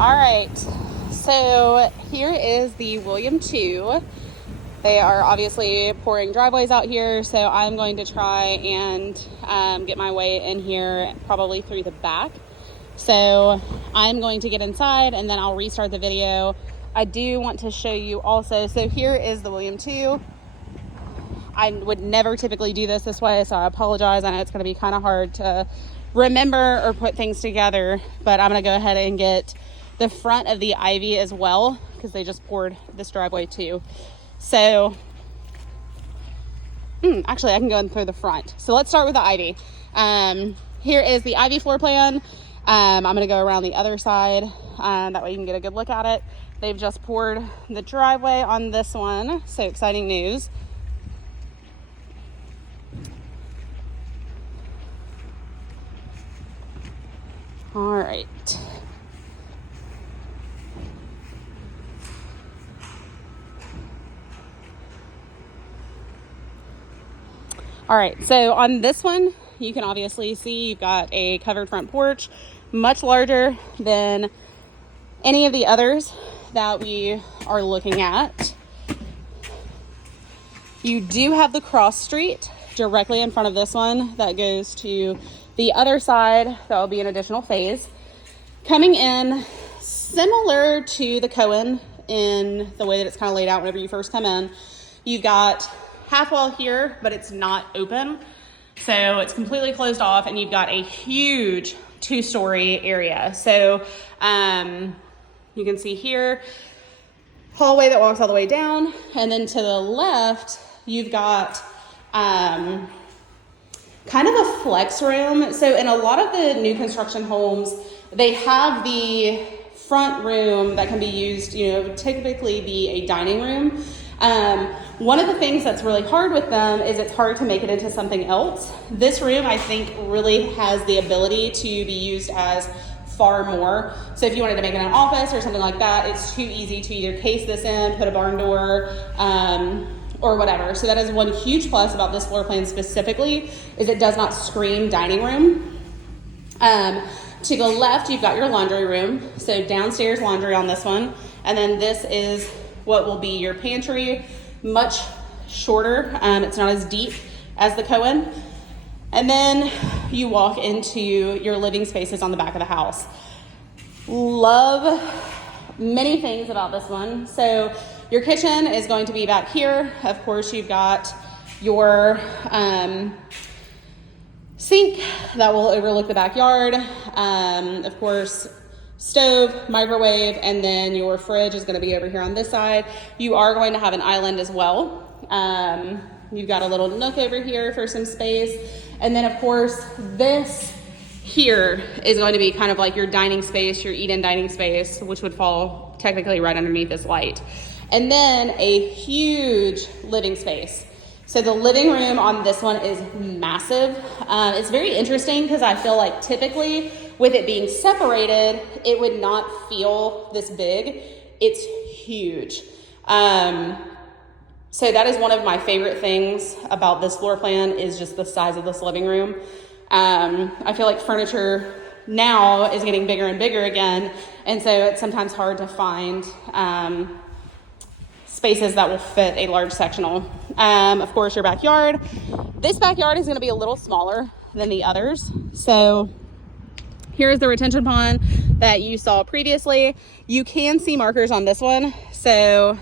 All right, so here is the William 2. They are obviously pouring driveways out here, so I'm going to try and get my way in here probably through the back. So I'm going to get inside and then I'll restart the video. I do want to show you also, so here is the William 2. I would never typically do this way, so I apologize. I know it's going to be kind of hard to remember or put things together, but I'm going to go ahead and get the front of the Ivey as well, because they just poured this driveway too. So actually I can go in through the front. So let's start with the Ivey. Here is the Ivey floor plan. I'm going to go around the other side, that way you can get a good look at it. They've just poured the driveway on this one, so exciting news. All right. All right, so on this one, you can obviously see you've got a covered front porch, much larger than any of the others that we are looking at. You do have the cross street directly in front of this one that goes to the other side. That will be an additional phase. Coming in similar to the Cohen in the way that it's kind of laid out whenever you first come in, you've got half wall here, but it's not open. So it's completely closed off and you've got a huge 2-story area. So you can see here, hallway that walks all the way down. And then to the left, you've got kind of a flex room. So in a lot of the new construction homes, they have the front room that can be used, typically be a dining room. One of the things that's really hard with them is it's hard to make it into something else. This room, I think, really has the ability to be used as far more. So if you wanted to make it an office or something like that, it's too easy to either case this in, put a barn door, or whatever. So that is one huge plus about this floor plan specifically, is it does not scream dining room. To the left, you've got your laundry room. So downstairs laundry on this one. And then this is what will be your pantry, much shorter. It's not as deep as the Cohen. And then you walk into your living spaces on the back of the house. Love many things about this one. So your kitchen is going to be back here. Of course, you've got your sink that will overlook the backyard. Of course, stove, microwave, and then your fridge is going to be over here on this side. You are going to have an island as well. You've got a little nook over here for some space. And then, of course, this here is going to be kind of like your dining space, your eat-in dining space, which would fall technically right underneath this light. And then a huge living space. So the living room on this one is massive. It's very interesting because I feel like typically with it being separated, it would not feel this big. It's huge. So that is one of my favorite things about this floor plan, is just the size of this living room. I feel like furniture now is getting bigger and bigger again. And so it's sometimes hard to find spaces that will fit a large sectional. Of course, your backyard. This backyard is going to be a little smaller than the others. So here's the retention pond that you saw previously. You can see markers on this one. So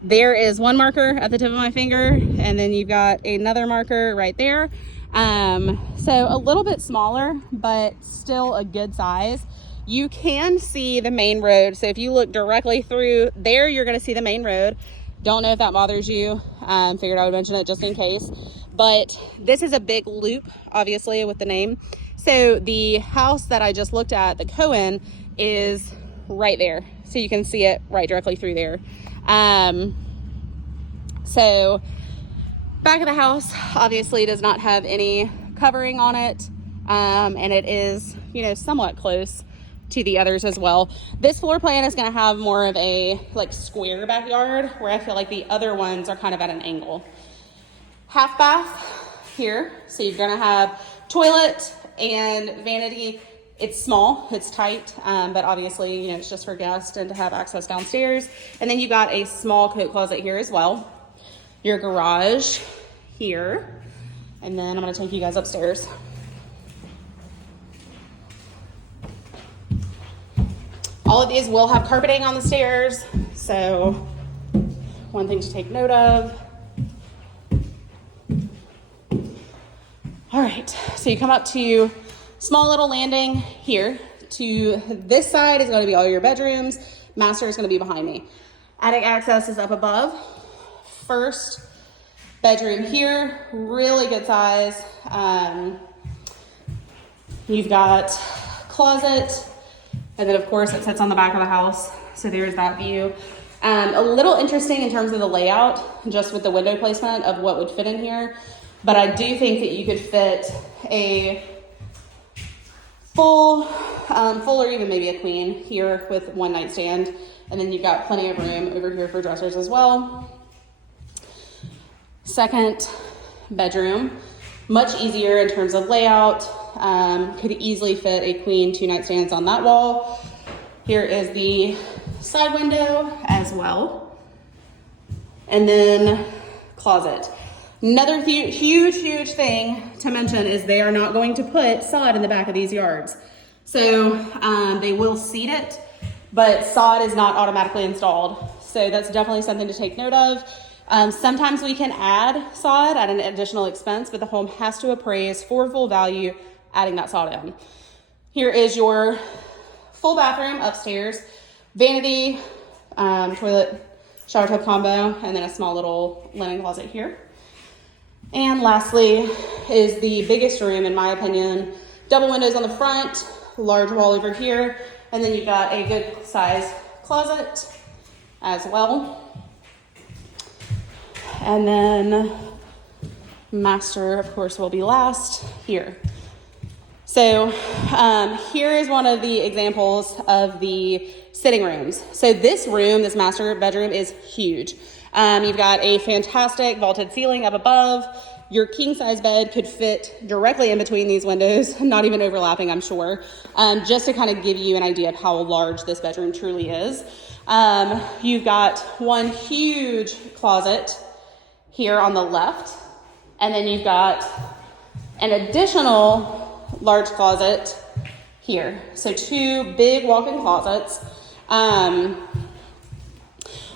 there is one marker at the tip of my finger, and then you've got another marker right there. So a little bit smaller, but still a good size. You can see the main road. So if you look directly through there, you're going to see the main road. Don't know if that bothers you. Figured I would mention it just in case. But this is a big loop, obviously, with the name. So the house that I just looked at, the Cohen, is right there. So you can see it right directly through there. So back of the house obviously does not have any covering on it. And it is, somewhat close to the others as well. This floor plan is going to have more of a square backyard, where I feel like the other ones are kind of at an angle. Half bath here. So you're going to have toilet and vanity It's small, it's tight, but obviously, you know, it's just for guests and to have access downstairs. And then you got a small coat closet here as well. Your garage here. And then I'm gonna take you guys upstairs. All of these will have carpeting on the stairs, so one thing to take note of. All right, so you come up to small little landing here. To this side is going to be all your bedrooms. Master is going to be behind me. Attic access is up above. First bedroom here, really good size. You've got closet, and then of course it sits on the back of the house. So there's that view. A little interesting in terms of the layout, just with the window placement of what would fit in here. But I do think that you could fit a full or even maybe a queen here with one nightstand. And then you've got plenty of room over here for dressers as well. Second bedroom, much easier in terms of layout. Could easily fit a queen, 2 nightstands on that wall. Here is the side window as well. And then closet. Another huge thing to mention is they are not going to put sod in the back of these yards. So they will seed it, but sod is not automatically installed. So that's definitely something to take note of. Sometimes we can add sod at an additional expense, but the home has to appraise for full value adding that sod in. Here is your full bathroom upstairs, vanity, toilet, shower tub combo, and then a small little linen closet here. And lastly is the biggest room, in my opinion. Double windows on the front, large wall over here, and then you've got a good size closet as well. And then master, of course, will be last here. So here is one of the examples of the sitting rooms. So this room, this master bedroom, is huge. You've got a fantastic vaulted ceiling up above. Your king size bed could fit directly in between these windows, not even overlapping, I'm sure, just to kind of give you an idea of how large this bedroom truly is. You've got one huge closet here on the left, and then you've got an additional large closet here. So 2 big walk-in closets.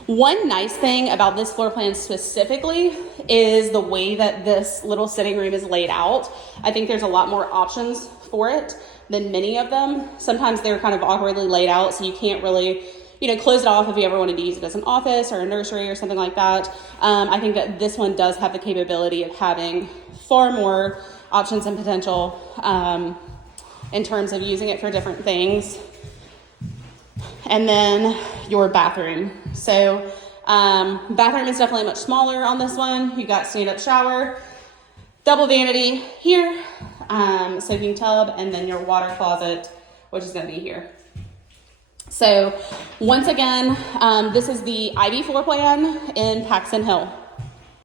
One nice thing about this floor plan specifically is the way that this little sitting room is laid out. I think there's a lot more options for it than many of them. Sometimes they're kind of awkwardly laid out, so you can't really, you know, close it off if you ever wanted to use it as an office or a nursery or something like that. I think that this one does have the capability of having far more options and potential in terms of using it for different things. And then your bathroom. So bathroom is definitely much smaller on this one. You've got stand-up shower, double vanity here, soaking tub, and then your water closet, which is going to be here. So once again, this is the Ivey floor plan in Paxton Hill.